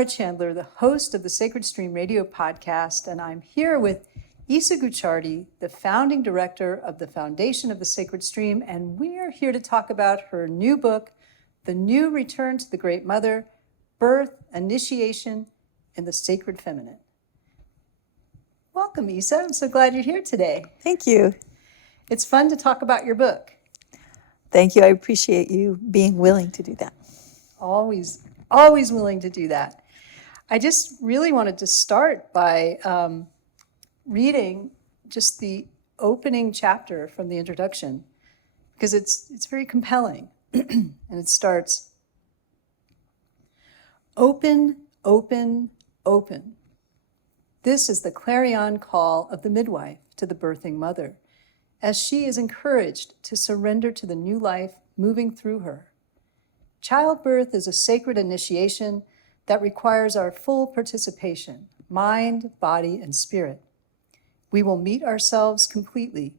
Laura Chandler, the host of the Sacred Stream Radio podcast, and I'm here with Isa Gucciardi, the founding director of the Foundation of the Sacred Stream, and we are here to talk about her new book, The New Return to the Great Mother, Birth, Initiation, and the Sacred Feminine. Welcome, Isa. I'm so glad you're here today. Thank you. It's fun to talk about your book. Thank you. I appreciate you being willing to do that. Always willing to do that. I just really wanted to start by reading just the opening chapter from the introduction, because it's very compelling. And it starts, "Open, open, open. This is the clarion call of the midwife to the birthing mother, as she is encouraged to surrender to the new life moving through her. Childbirth is a sacred initiation that requires our full participation, mind, body, and spirit. We will meet ourselves completely,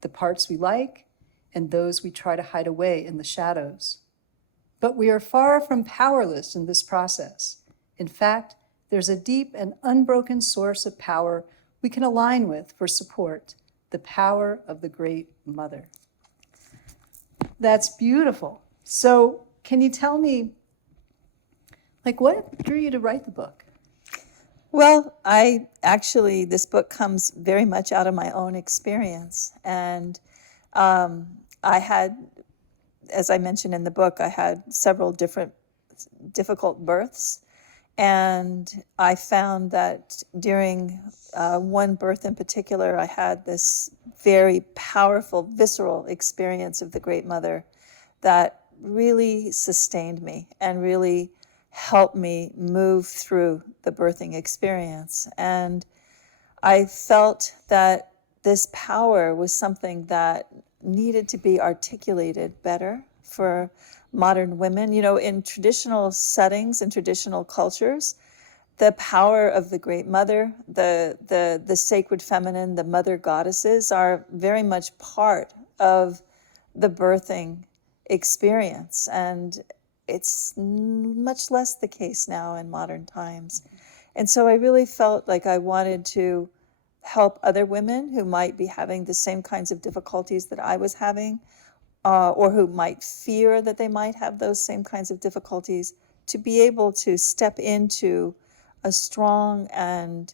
the parts we like and those we try to hide away in the shadows. But we are far from powerless in this process. In fact, there's a deep and unbroken source of power we can align with for support, the power of the Great Mother." That's beautiful. So can you tell me, what drew you to write the book? Well, this book comes very much out of my own experience. And I had, as I mentioned in the book, I had several different difficult births. And I found that during one birth in particular, I had this very powerful, visceral experience of the Great Mother that really sustained me and really helped me move through the birthing experience. And I felt that this power was something that needed to be articulated better for modern women. You know, in traditional settings, in traditional cultures, the power of the Great Mother, the sacred feminine, the mother goddesses are very much part of the birthing experience. And it's much less the case now in modern times. And so I really felt like I wanted to help other women who might be having the same kinds of difficulties that I was having, or who might fear that they might have those same kinds of difficulties, to be able to step into a strong and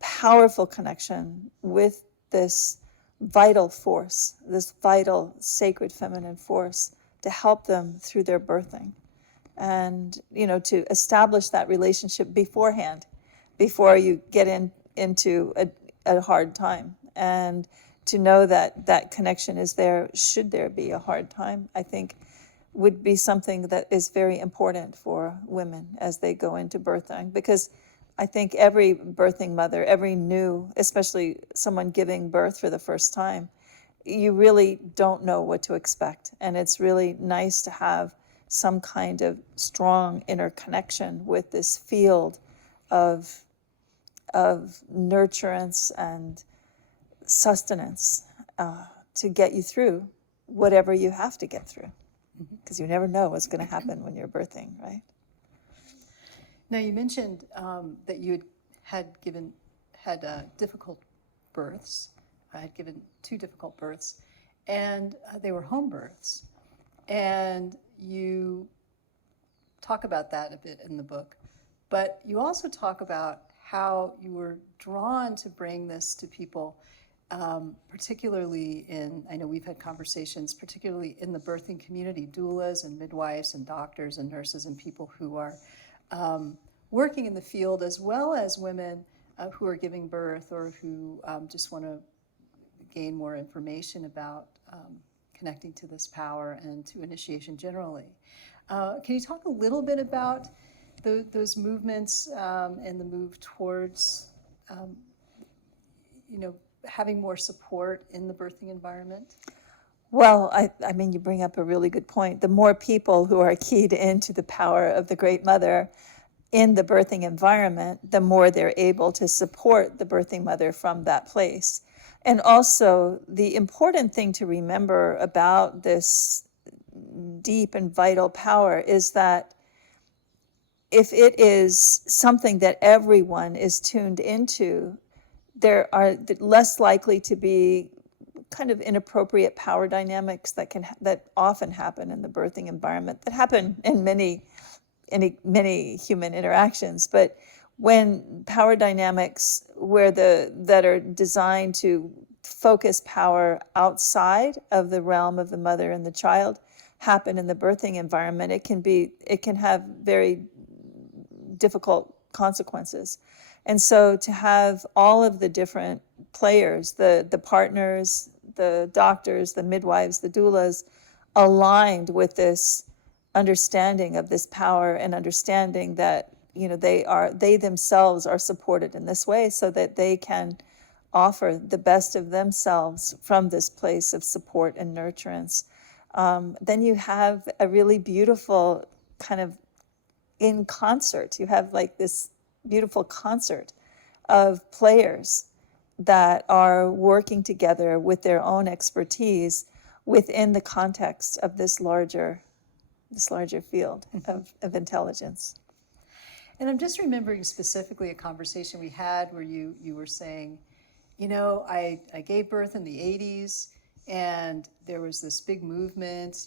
powerful connection with this vital force, this vital sacred feminine force, to help them through their birthing. And, to establish that relationship beforehand, before you get into a hard time. And to know that that connection is there, should there be a hard time, I think would be something that is very important for women as they go into birthing. Because I think every birthing mother, every new, especially someone giving birth for the first time, you really don't know what to expect. And it's really nice to have some kind of strong interconnection with this field of nurturance and sustenance to get you through whatever you have to get through, because you never know what's going to happen when you're birthing, right? Now, you mentioned that you had difficult births. I had given 2 difficult births, and they were home births. And you talk about that a bit in the book, but you also talk about how you were drawn to bring this to people, particularly I know we've had conversations, particularly in the birthing community, doulas and midwives and doctors and nurses and people who are working in the field, as well as women who are giving birth or who just want to gain more information about connecting to this power and to initiation generally. Can you talk a little bit about those movements and the move towards, having more support in the birthing environment? Well, I mean, you bring up a really good point. The more people who are keyed into the power of the Great Mother in the birthing environment, the more they're able to support the birthing mother from that place. And also, the important thing to remember about this deep and vital power is that if it is something that everyone is tuned into, there are less likely to be kind of inappropriate power dynamics that often happen in the birthing environment, that happen in many human interactions. But when power dynamics that are designed to focus power outside of the realm of the mother and the child happen in the birthing environment, it can have very difficult consequences. And so to have all of the different players, the partners, the doctors, the midwives, the doulas, aligned with this understanding of this power and understanding that, they themselves are supported in this way so that they can offer the best of themselves from this place of support and nurturance, then you have a really beautiful kind of in concert. You have like this beautiful concert of players that are working together with their own expertise within the context of this larger field of intelligence. And I'm just remembering specifically a conversation we had where you were saying, I gave birth in the 80s, and there was this big movement,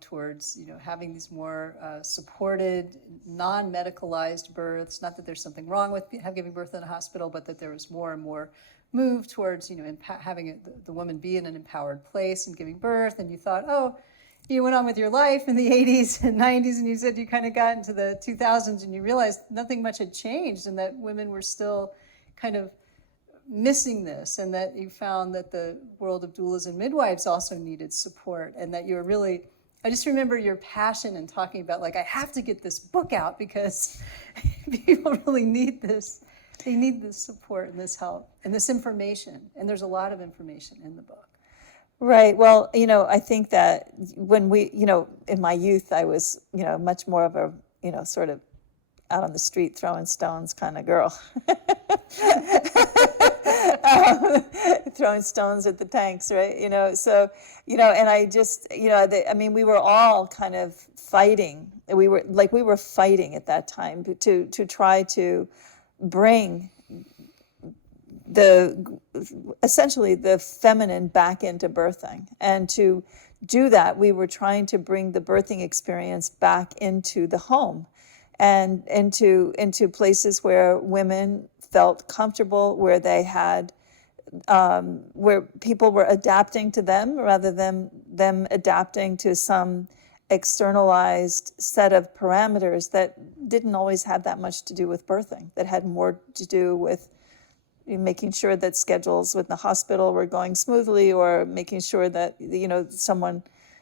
towards, having these more supported, non-medicalized births. Not that there's something wrong with giving birth in a hospital, but that there was more and more move towards, having the woman be in an empowered place and giving birth. And you thought, oh, you went on with your life in the 80s and 90s, and you said you kind of got into the 2000s and you realized nothing much had changed, and that women were still kind of missing this, and that you found that the world of doulas and midwives also needed support, and that you were really, I just remember your passion in talking about, like, I have to get this book out because people really need this. They need this support and this help and this information, and there's a lot of information in the book. Right. Well, I think that when we, in my youth, I was, much more of a, sort of out on the street throwing stones kind of girl. Throwing stones at the tanks, right? So, and I just, we were all kind of fighting. We were fighting at that time to try to bring essentially the feminine back into birthing. And to do that, we were trying to bring the birthing experience back into the home and into places where women felt comfortable, where they had, where people were adapting to them rather than them adapting to some externalized set of parameters that didn't always have that much to do with birthing, that had more to do with making sure that schedules with the hospital were going smoothly, or making sure that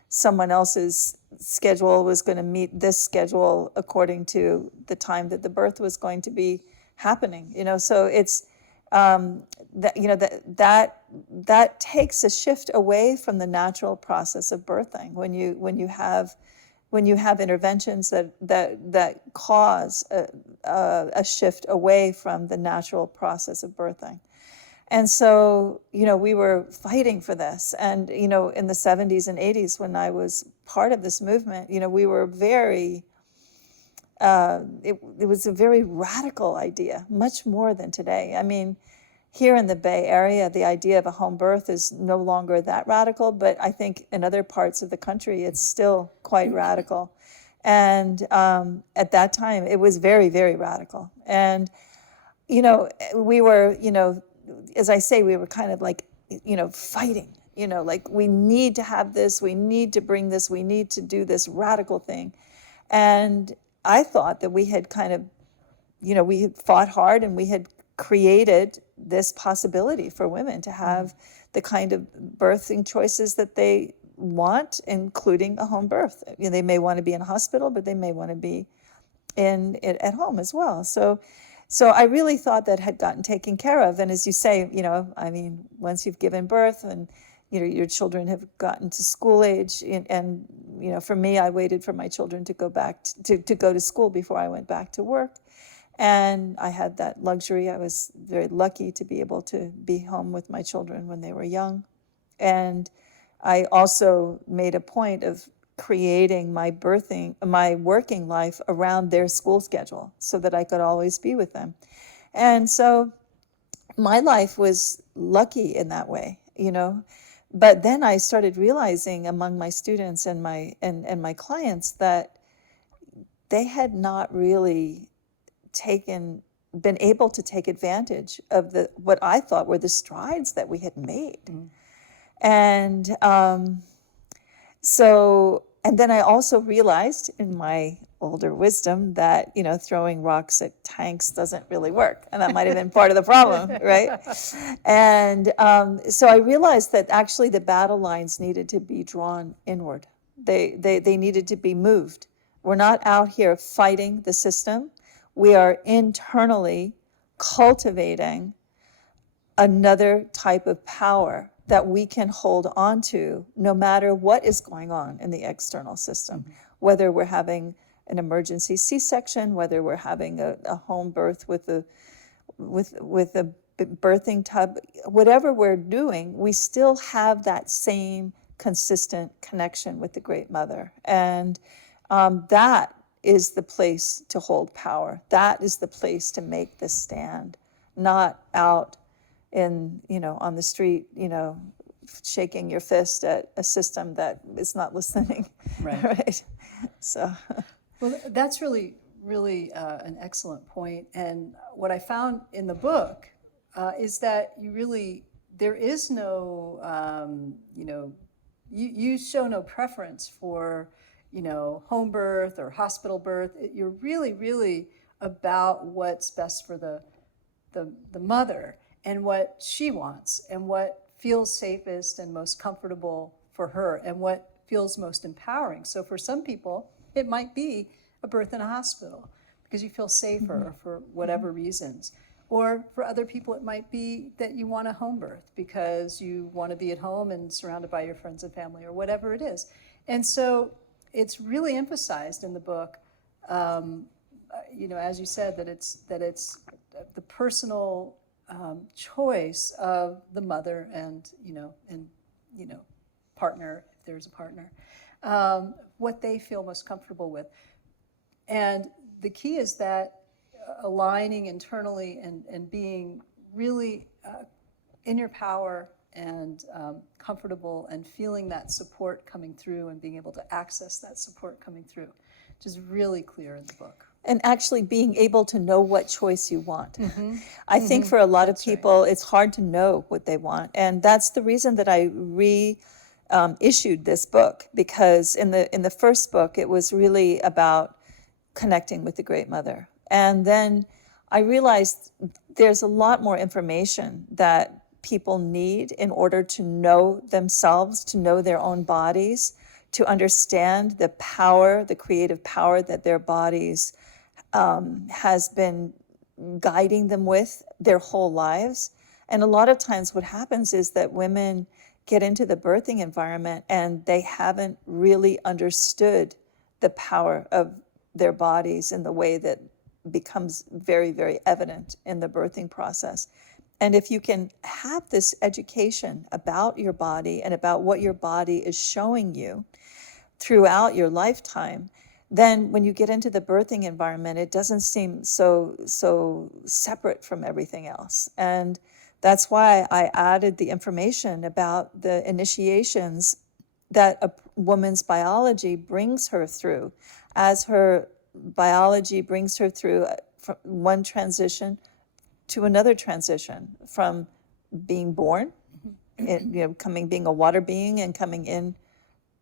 someone else's schedule was going to meet this schedule according to the time that the birth was going to be happening. So it's that takes a shift away from the natural process of birthing when you have interventions that cause a shift away from the natural process of birthing. And so, we were fighting for this. And, in the 70s and 80s, when I was part of this movement, we were very, it was a very radical idea, much more than today. I mean, here in the Bay Area, the idea of a home birth is no longer that radical, but I think in other parts of the country, it's still quite radical. And at that time, it was very, very radical. And, we were, as I say, we were kind of like, fighting, like, we need to have this, we need to bring this, we need to do this radical thing. And I thought that we had kind of, we had fought hard, and we had created this possibility for women to have the kind of birthing choices that they want, including a home birth. They may want to be in a hospital, but they may want to be at home as well. So I really thought that had gotten taken care of. And as you say, once you've given birth and your children have gotten to school age, and for me, I waited for my children to go back to go to school before I went back to work. And I had that luxury. I was very lucky to be able to be home with my children when they were young. And I also made a point of creating my working life around their school schedule so that I could always be with them. And so my life was lucky in that way, you know. But then I started realizing among my students and my clients that they had not really been able to take advantage of what I thought were the strides that we had made. And and then I also realized in my older wisdom that, you know, throwing rocks at tanks doesn't really work. And that might have been part of the problem, right? And so I realized that actually the battle lines needed to be drawn inward. They needed to be moved. We're not out here fighting the system. We are internally cultivating another type of power that we can hold on to no matter what is going on in the external system, whether we're having an emergency C-section, whether we're having a home birth with a birthing tub, whatever we're doing, we still have that same consistent connection with the Great Mother. And that is the place to hold power. That is the place to make the stand, not out on the street, shaking your fist at a system that is not listening. Right. Right. So. Well, that's really, really an excellent point. And what I found in the book is that there is no, you show no preference for, home birth or hospital birth. You're really, really about what's best for the mother and what she wants and what feels safest and most comfortable for her and what feels most empowering. So for some people, it might be a birth in a hospital because you feel safer for whatever reasons. Or for other people, it might be that you want a home birth because you want to be at home and surrounded by your friends and family or whatever it is. And so it's really emphasized in the book, as you said, that it's the personal choice of the mother and partner, if there's a partner, what they feel most comfortable with. And the key is that aligning internally and being really in your power and comfortable and feeling that support coming through and being able to access that support coming through, which is really clear in the book. And actually being able to know what choice you want. I think for a lot of people, it's hard to know what they want. And that's the reason that I issued this book, because in the first book, it was really about connecting with the Great Mother. And then I realized there's a lot more information that people need in order to know themselves, to know their own bodies, to understand the power, the creative power that their bodies has been guiding them with their whole lives. And a lot of times what happens is that women get into the birthing environment and they haven't really understood the power of their bodies in the way that becomes very, very evident in the birthing process. And if you can have this education about your body and about what your body is showing you throughout your lifetime, then when you get into the birthing environment, it doesn't seem so separate from everything else. And that's why I added the information about the initiations that a woman's biology brings her through, as her biology brings her through from one transition to another transition, from being born, being a water being and coming in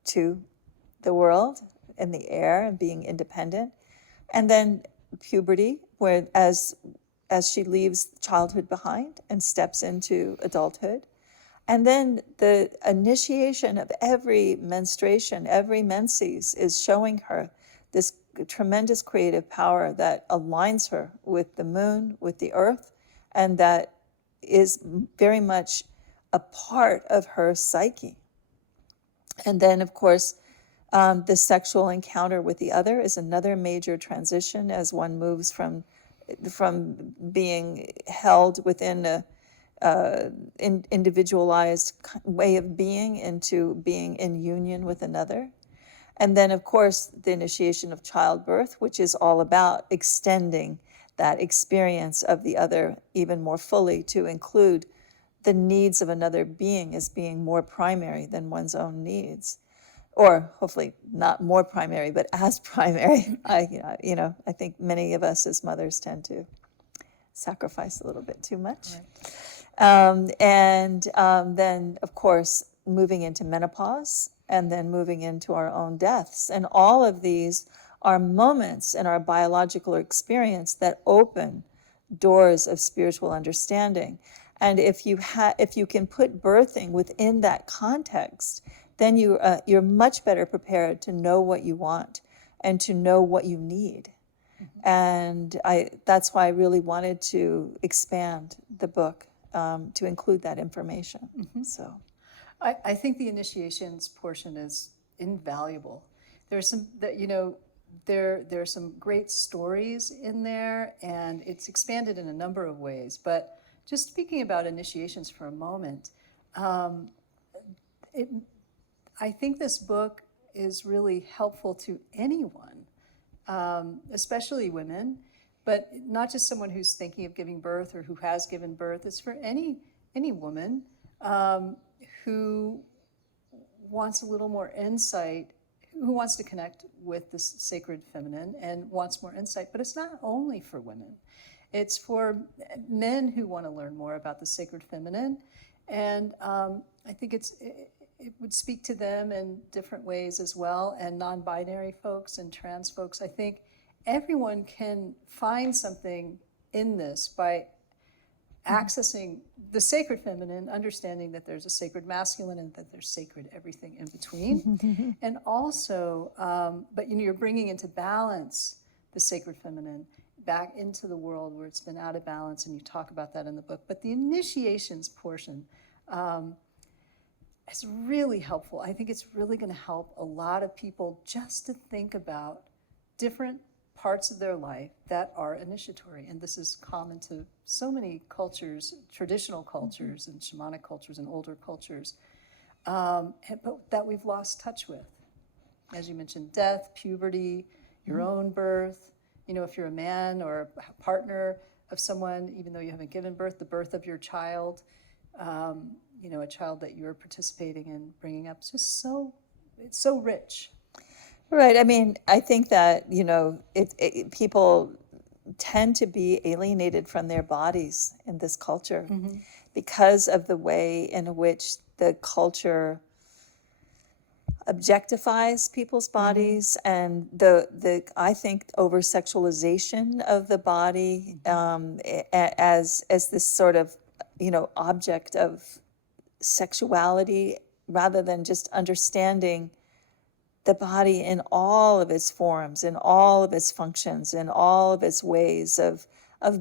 to the world in the air and being independent, and then puberty, where as she leaves childhood behind and steps into adulthood, and then the initiation of every menstruation, every menses is showing her this tremendous creative power that aligns her with the moon, with the earth, and that is very much a part of her psyche. And then, of course, the sexual encounter with the other is another major transition as one moves from being held within a individualized way of being into being in union with another. And then, of course, the initiation of childbirth, which is all about extending that experience of the other even more fully to include the needs of another being as being more primary than one's own needs, or hopefully not more primary, but as primary. I think many of us as mothers tend to sacrifice a little bit too much. Right. Then, of course, moving into menopause, and then moving into our own deaths. And all of these are moments in our biological experience that open doors of spiritual understanding. And if you can put birthing within that context, then you're much better prepared to know what you want and to know what you need. And that's why I really wanted to expand the book to include that information. So, I think the initiations portion is invaluable. There's some that there's some great stories in there, and it's expanded in a number of ways. But just speaking about initiations for a moment, I think this book is really helpful to anyone, especially women, but not just someone who's thinking of giving birth or who has given birth. It's for any woman who wants a little more insight, who wants to connect with the sacred feminine and wants more insight. But it's not only for women. It's for men who want to learn more about the sacred feminine. And I think it would speak to them in different ways as well, and non-binary folks and trans folks. I think everyone can find something in this by accessing the sacred feminine, understanding that there's a sacred masculine and that there's sacred everything in between. And also, but you're bringing into balance the sacred feminine back into the world where it's been out of balance, and you talk about that in the book. But the initiations portion is really helpful. I think it's really going to help a lot of people just to think about different parts of their life that are initiatory. And this is common to so many cultures, traditional cultures and shamanic cultures and older cultures, but that we've lost touch with. As you mentioned, death, puberty, your own birth. If you're a man or a partner of someone, even though you haven't given birth, the birth of your child, a child that you're participating in bringing up. It's so rich. Right. I mean, I think that, people tend to be alienated from their bodies in this culture because of the way in which the culture objectifies people's bodies and I think over sexualization of the body as this sort of object of sexuality, rather than just understanding the body in all of its forms, in all of its functions, in all of its ways of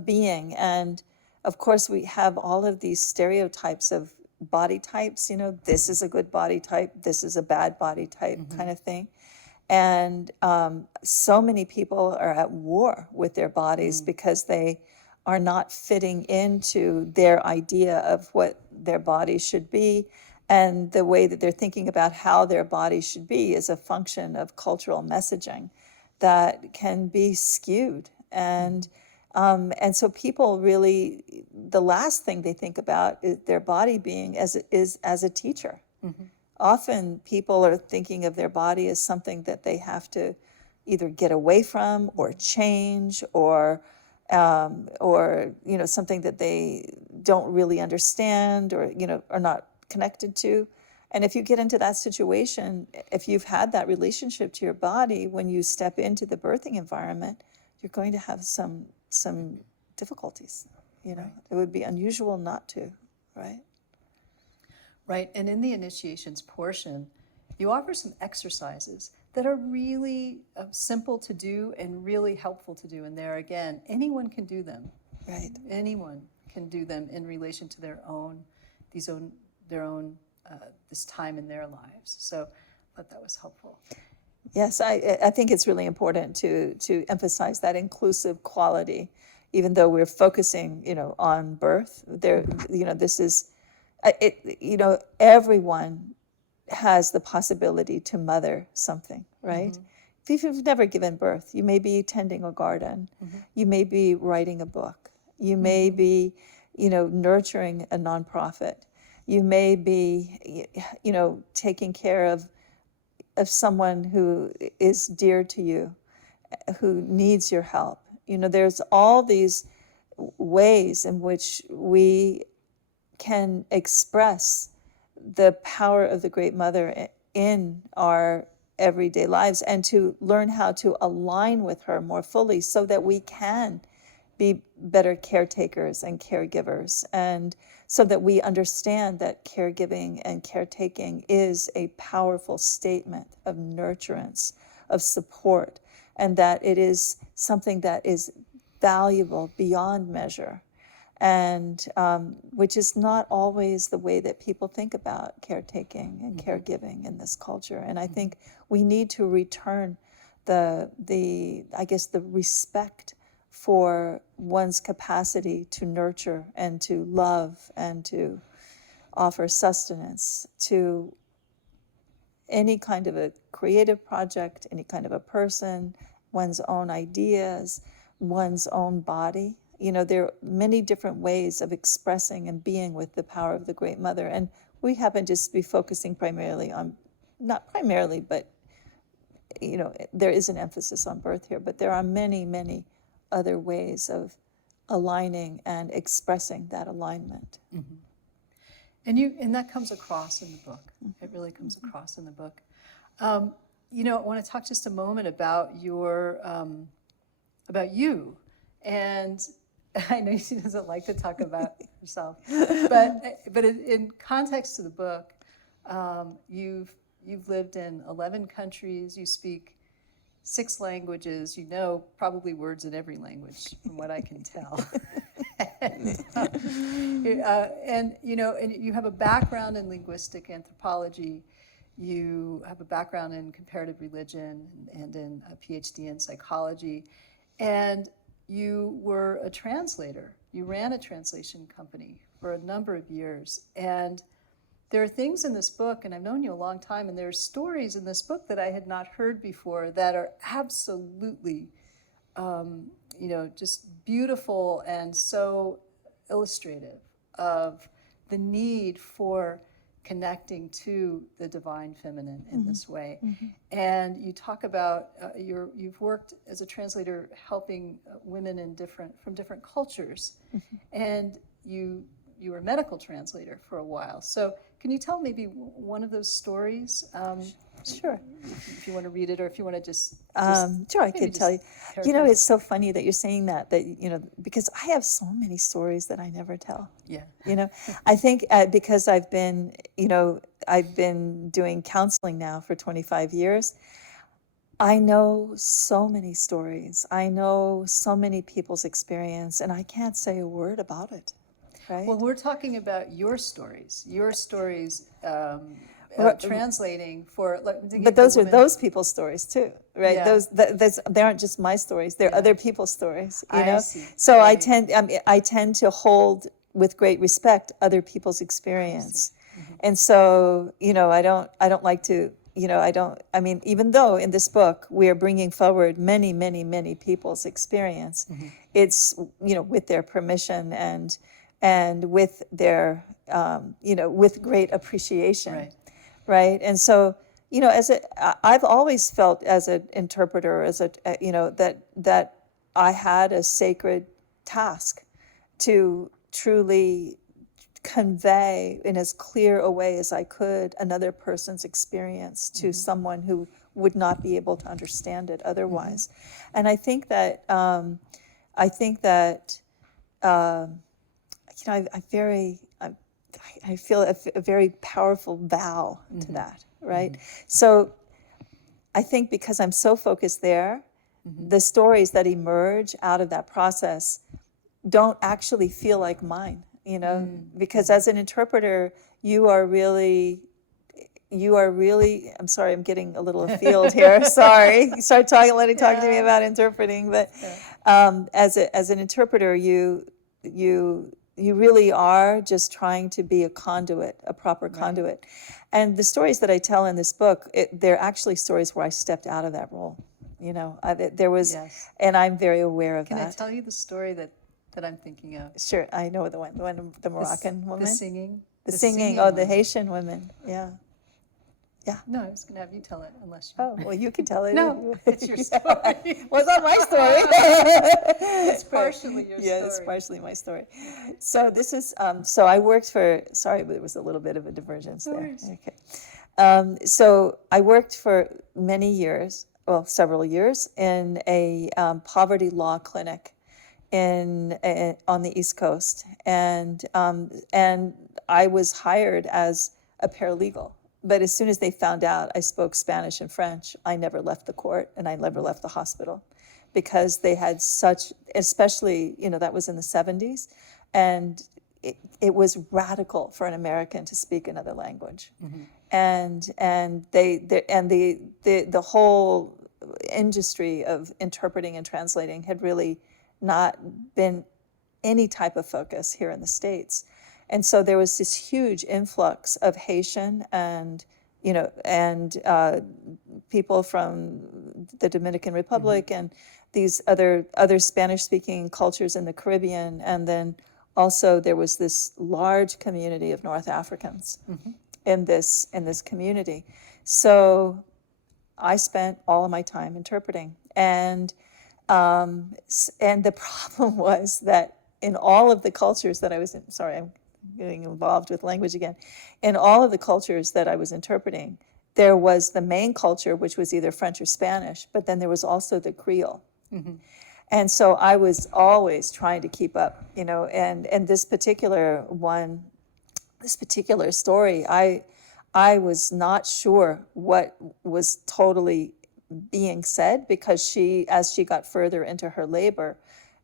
being. And of course we have all of these stereotypes of body types, this is a good body type, this is a bad body type kind of thing. And so many people are at war with their bodies because they are not fitting into their idea of what their body should be. And the way that they're thinking about how their body should be is a function of cultural messaging that can be skewed. And so people really, the last thing they think about is their body being as a teacher. Often people are thinking of their body as something that they have to either get away from or change or something that they don't really understand or are not connected to. And if you get into that situation, if you've had that relationship to your body, when you step into the birthing environment, you're going to have some difficulties. Right. It would be unusual not to, right? Right. And in the initiations portion, you offer some exercises that are really simple to do and really helpful to do. And there again, anyone can do them. Right. Anyone can do them in relation to their own this time in their lives. So I thought that was helpful. Yes, I think it's really important to emphasize that inclusive quality, even though we're focusing, on birth. This is, everyone has the possibility to mother something, right? If you've never given birth, you may be tending a garden, you may be writing a book, you may be, nurturing a nonprofit, you may be, taking care of someone who is dear to you, who needs your help. There's all these ways in which we can express the power of the Great Mother in our everyday lives, and to learn how to align with her more fully so that we can be better caretakers and caregivers, and so that we understand that caregiving and caretaking is a powerful statement of nurturance, of support, and that it is something that is valuable beyond measure, and which is not always the way that people think about caretaking and caregiving in this culture. And I think we need to return the respect for one's capacity to nurture and to love and to offer sustenance to any kind of a creative project, any kind of a person, one's own ideas, one's own body. There are many different ways of expressing and being with the power of the Great Mother. And we happen to be focusing primarily on, not primarily, but, there is an emphasis on birth here, but there are many, many other ways of aligning and expressing that alignment. And that comes across in the book. It really comes across in the book. I want to talk just a moment about about you. And I know she doesn't like to talk about herself, but in context to the book, you've lived in 11 countries. You speak 6 languages. You know probably words in every language, from what I can tell. and you have a background in linguistic anthropology. You have a background in comparative religion and in a Ph.D. in psychology. And you were a translator. You ran a translation company for a number of years. And there are things in this book, and I've known you a long time, and there are stories in this book that I had not heard before that are absolutely, just beautiful and so illustrative of the need for connecting to the divine feminine in this way. And you talk about you've worked as a translator helping women from different cultures, and you were a medical translator for a while. So can you tell maybe one of those stories? Sure. If you want to read it, or if you want to just sure, I could tell you. It's so funny that you're saying that because I have so many stories that I never tell. Yeah. I think because I've been doing counseling now for 25 years. I know so many stories. I know so many people's experience, and I can't say a word about it. Right? Well, we're talking about your stories. Translating for, but those are those people's stories too, right? Yeah. They aren't just my stories; they're other people's stories. I see. So right. I tend to hold with great respect other people's experience, and so I don't like to even though in this book we are bringing forward many, many, many people's experience, it's with their permission and with their with great appreciation. Right. And so, I've always felt as an interpreter, that I had a sacred task to truly convey in as clear a way as I could another person's experience to someone who would not be able to understand it otherwise. And I think that, I feel a very powerful vow to that, right? So I think because I'm so focused there, the stories that emerge out of that process don't actually feel like mine, because as an interpreter, you are really, I'm sorry, I'm getting a little afield here. Sorry. You start talking to me about interpreting, but as an interpreter, you you really are just trying to be a conduit, a proper conduit. And the stories that I tell in this book, they're actually stories where I stepped out of that role. You know, there was, Yes. and I'm very aware of Can I that. tell you the story that I'm thinking of? Sure, I know the one, the Moroccan woman. The singing. The singing, the one. Haitian women, yeah. No, I was going to have you tell it, unless you... Oh, well, you can tell it. No, it's your story. Well, it's not my story. It's partially your story. Yeah, it's partially my story. So this is, so I worked for, sorry, but it was a little bit of a divergence No there. worries. Okay. So I worked for many years, well, several years, in a poverty law clinic on the East Coast. And I was hired as a paralegal. But as soon as they found out I spoke Spanish and French, I never left the court and I never left the hospital, because they had such, especially, you know, that was in the 70s, and it was radical for an American to speak another language. And the whole industry of interpreting and translating had really not been any type of focus here in the States. And so there was this huge influx of Haitian and, you know, and people from the Dominican Republic and these other Spanish-speaking cultures in the Caribbean. And then also there was this large community of North Africans in this community. So I spent all of my time interpreting. And the problem was that in all of the cultures that I was in, sorry, I'm getting involved with language again. In all of the cultures that I was interpreting, there was the main culture, which was either French or Spanish, but then there was also the Creole. And so I was always trying to keep up, you know, and this particular story, I was not sure what was totally being said, because as she got further into her labor,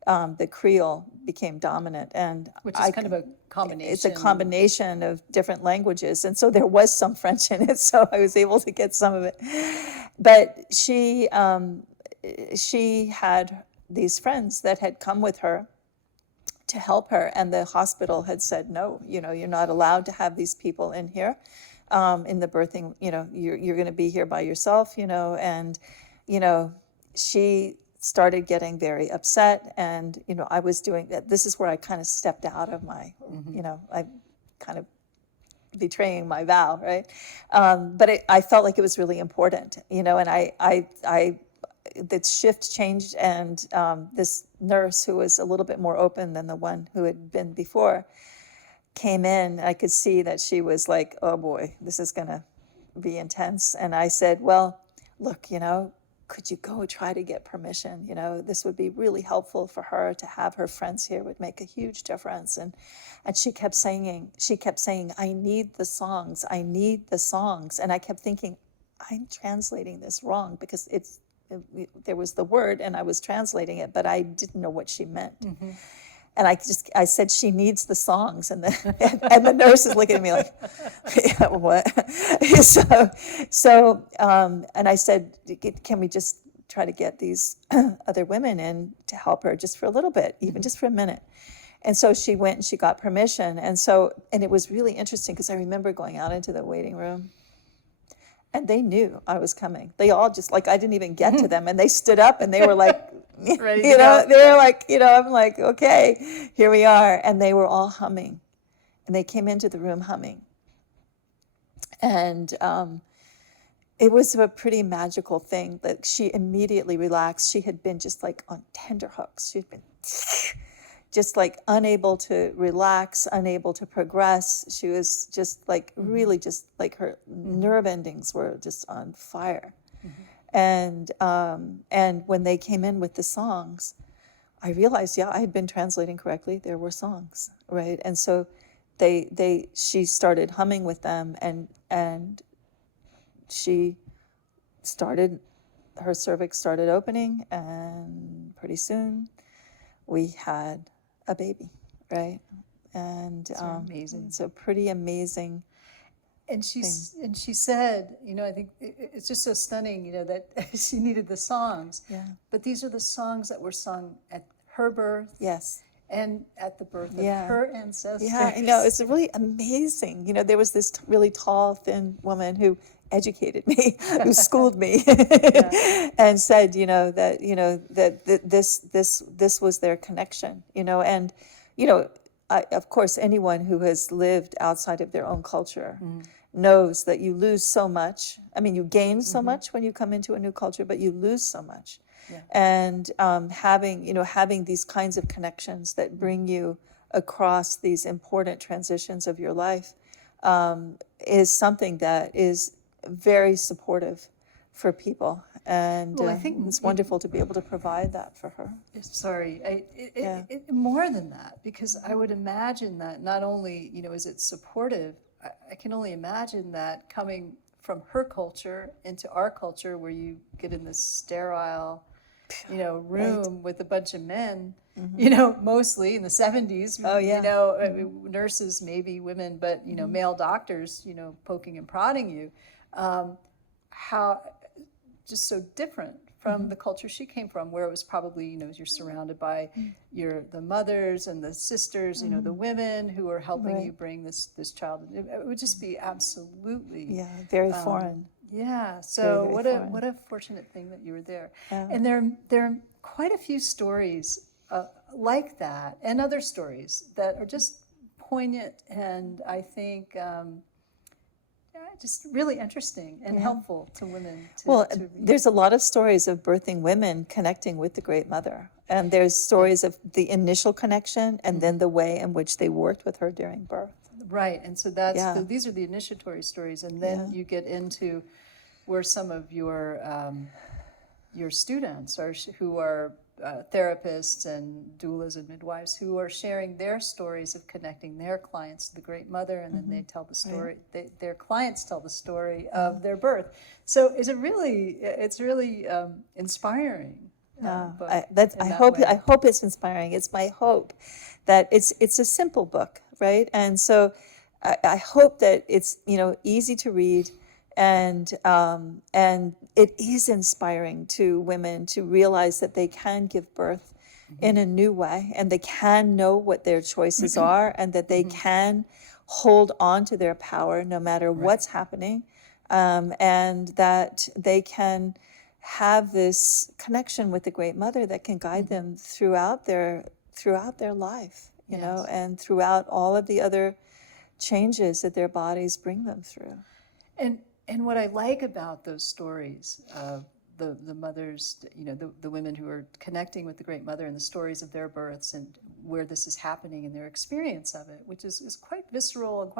the Creole became dominant, and which is kind of a combination. It's a combination of different languages, and so there was some French in it, so I was able to get some of it. But she had these friends that had come with her to help her, and the hospital had said, no, you know, you're not allowed to have these people in here, in the birthing, you know, you're going to be here by yourself, you know, and, you know, she started getting very upset, and, you know, I was doing that. This is where I kind of stepped out of my, you know, I kind of betraying my vow, right? But I felt like it was really important, you know, and the shift changed, and this nurse, who was a little bit more open than the one who had been before, came in. I could see that she was like, oh boy, this is gonna be intense. And I said, well, look, you know, could you go try to get permission? You know, this would be really helpful for her to have her friends here, would make a huge difference. And she kept saying, I need the songs. And I kept thinking, I'm translating this wrong, because there was the word and I was translating it, but I didn't know what she meant. And I said, she needs the songs. And the nurse is looking at me like, yeah, what? And I said, can we just try to get these other women in to help her just for a little bit, even just for a minute? And so she went and she got permission. And it was really interesting, because I remember going out into the waiting room, and they knew I was coming. They all just, like, I didn't even get to them, and they stood up and they were like, Ready you know, go. they were like, you know, I'm like, okay, here we are. And they were all humming, and they came into the room humming. And it was a pretty magical thing that she immediately relaxed. She had been just like on tenterhooks. She'd been just like unable to relax, unable to progress. She was just like really just like her nerve endings were just on fire. And when they came in with the songs, I realized, yeah, I had been translating correctly. There were songs, right? And so she started humming with them, and she started, her cervix started opening, and pretty soon we had a baby, right? And amazing. it's a pretty amazing. And she said, you know, I think it's just so stunning, you know, that she needed the songs. Yeah. But these are the songs that were sung at her birth. Yes. and at the birth of Yeah. her ancestors. Yeah, I know. It's really amazing. There was this really tall, thin woman who educated me, who schooled me, and said, this was their connection, and, of course, anyone who has lived outside of their own culture knows that you lose so much. I mean, you gain so much when you come into a new culture, but you lose so much. Yeah. And having these kinds of connections that bring you across these important transitions of your life is something that is very supportive for people. And Well, I think it's wonderful to be able to provide that for her. Sorry, more than that, because I would imagine that not only, is it supportive, I can only imagine that coming from her culture into our culture, where you get in this sterile, room with a bunch of men, mostly in the 70s, Oh, yeah. Nurses, maybe women, but, male doctors, poking and prodding you, how just so different from the culture she came from, where it was probably, you're surrounded by the mothers and the sisters, the women who are helping you bring this child. It would just be absolutely very foreign. Yeah. So Very, very what a fortunate thing that you were there. Yeah. And there are quite a few stories like that, and other stories that are just poignant, and I think just really interesting and helpful to women. To read. There's a lot of stories of birthing women connecting with the Great Mother. And there's stories of the initial connection and then the way in which they worked with her during birth. Right. And so these are the initiatory stories. And then you get into where some of your students who are therapists and doulas and midwives, who are sharing their stories of connecting their clients to the Great Mother, and then they tell the story. Their clients tell the story of their birth. So it's really inspiring. I hope it's inspiring. It's my hope that it's a simple book, right? And so I hope that it's easy to read. And it is inspiring to women to realize that they can give birth in a new way, and they can know what their choices are, and that they can hold on to their power no matter what's happening, and that they can have this connection with the Great Mother that can guide them throughout their life, and throughout all of the other changes that their bodies bring them through. And what I like about those stories of the mothers, the women who are connecting with the Great Mother, and the stories of their births and where this is happening and their experience of it, which is quite visceral and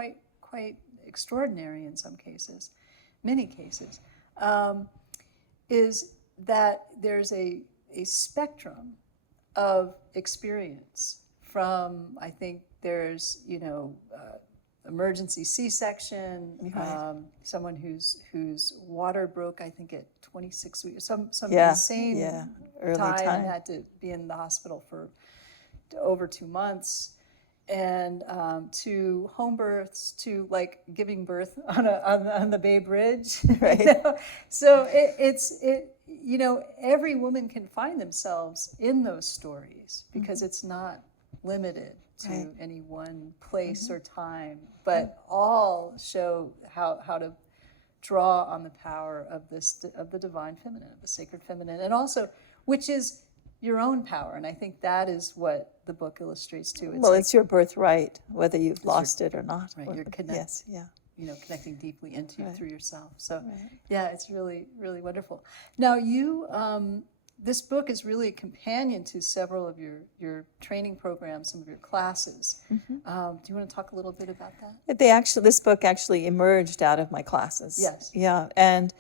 quite extraordinary in some cases, many cases, is that there's a spectrum of experience from, I think there's, emergency C-section, someone whose water broke, I think, at 26 weeks, some insane early time, time, and had to be in the hospital for over 2 months, and to home births, to like giving birth on the Bay Bridge. Right. So every woman can find themselves in those stories, because it's not limited to any one place or time, but all show how to draw on the power of the divine feminine, of the sacred feminine, and also, which is your own power. And I think that is what the book illustrates too. It's your birthright, whether you've lost it or not. Right, you're connected. Yes, connecting deeply into through yourself. So, it's really, really wonderful. Now, this book is really a companion to several of your training programs, some of your classes. Do you want to talk a little bit about that? This book actually emerged out of my classes. Yes. Yeah, and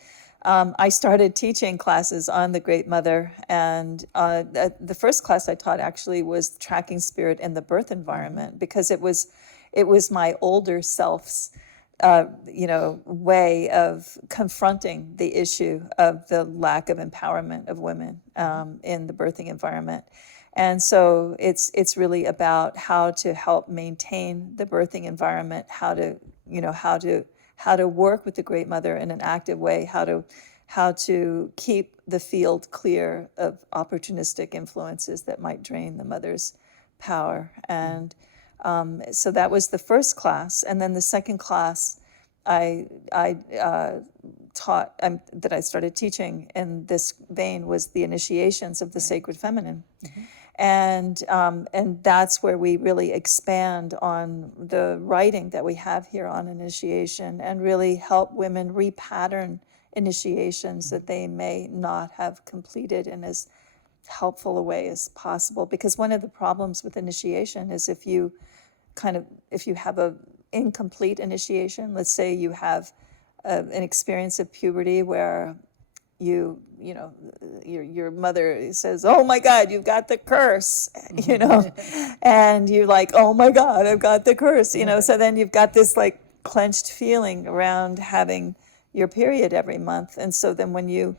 I started teaching classes on the Great Mother, and the first class I taught actually was tracking spirit in the birth environment, because it was my older self's way of confronting the issue of the lack of empowerment of women in the birthing environment. And so it's really about how to help maintain the birthing environment, how to work with the Great Mother in an active way, how to keep the field clear of opportunistic influences that might drain the mother's power. And so that was the first class. And then the second class, I taught, that I started teaching in this vein was the initiations of the sacred feminine. And that's where we really expand on the writing that we have here on initiation and really help women repattern initiations that they may not have completed in as helpful a way as possible. Because one of the problems with initiation is if you have a incomplete initiation, let's say you have an experience of puberty where your mother says, "Oh my God, you've got the curse," and you're like, "Oh my God, I've got the curse," So then you've got this like clenched feeling around having your period every month, and so then when you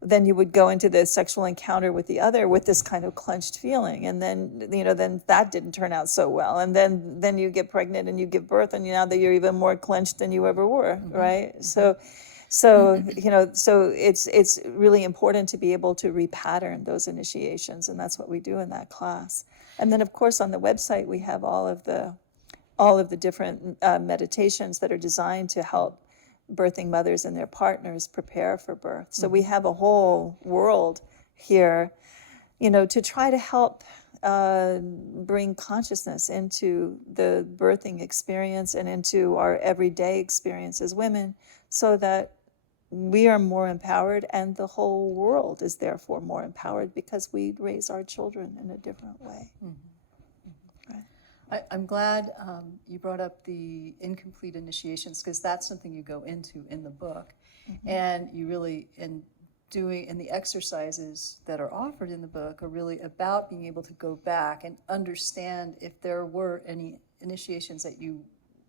would go into the sexual encounter with the other with this kind of clenched feeling, and then that didn't turn out so well, and then you get pregnant and you give birth, and now that you're even more clenched than you ever were, right? So it's really important to be able to repattern those initiations, and that's what we do in that class. And then of course on the website we have all of the different meditations that are designed to help birthing mothers and their partners prepare for birth. So we have a whole world here, to try to help bring consciousness into the birthing experience and into our everyday experience as women, so that we are more empowered and the whole world is therefore more empowered because we raise our children in a different way. I'm glad you brought up the incomplete initiations, because that's something you go into in the book. And you really, and the exercises that are offered in the book are really about being able to go back and understand if there were any initiations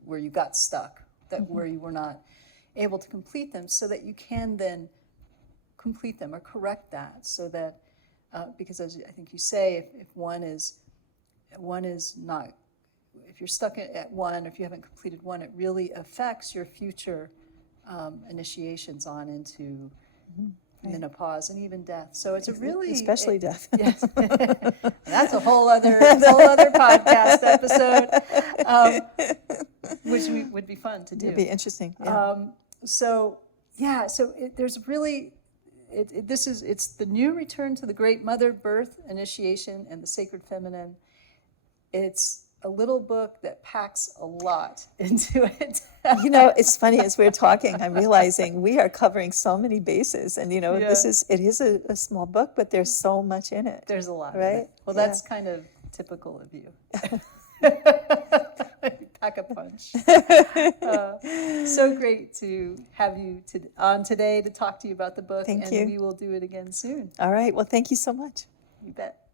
where you got stuck, where you were not able to complete them, so that you can then complete them or correct that, so that, because as I think you say, if one is not, if you're stuck at one, or if you haven't completed one, it really affects your future initiations on into menopause and even death. So it's especially death. Yes, that's a whole other podcast episode, which would be fun to do. It'd be interesting. Yeah. There's really. It's the new return to the great mother, birth, initiation, and the sacred feminine. It's a little book that packs a lot into it. It's funny, as we're talking, I'm realizing we are covering so many bases, and it is a small book, but there's so much in it. There's a lot, right? In it. Well, that's kind of typical of you. Pack a punch. So great to have you on today to talk to you about the book. Thank you. And we will do it again soon. All right. Well, thank you so much. You bet.